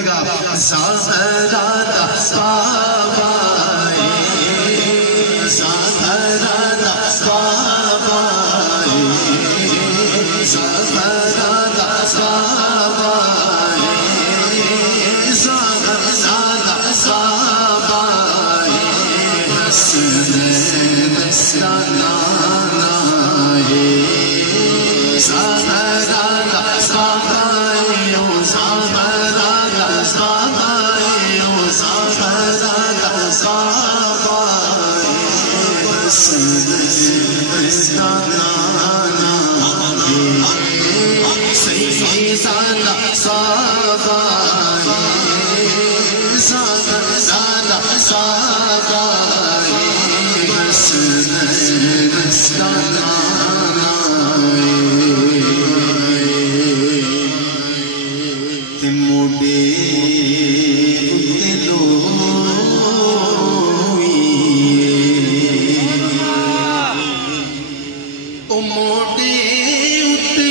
پڑے گا زہرا دا بابا زہرا دا بابا زہرا دا بابا زہرا دا بابا حسنین کا نانا ہے زہرا دا بابا زہرا دا بابا زہرا دا بابا حسنین کا نانا ہے سیدہ صحابہ سیدہ صحابہ حسنین کا نانا تے موڈے اتے لوئی او موڈے اتے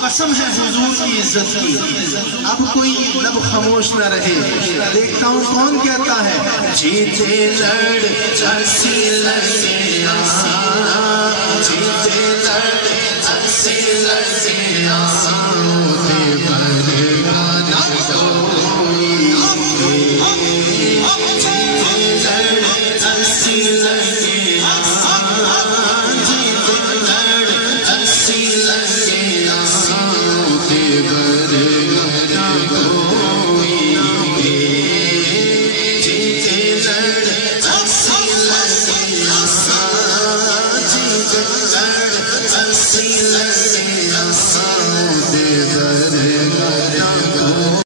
قسم ہے حضور کی عزت کی اب کوئی لب خاموش نہ رہے دیکھتا ہوں کون کہتا ہے جیتے لڑ جیسی لڑیا جیتے لڑ جیسی لڑیا دے برگانا کوئی جیتے لڑ جیسی لڑیا جیتے لڑ جیسی لڑیا See you later.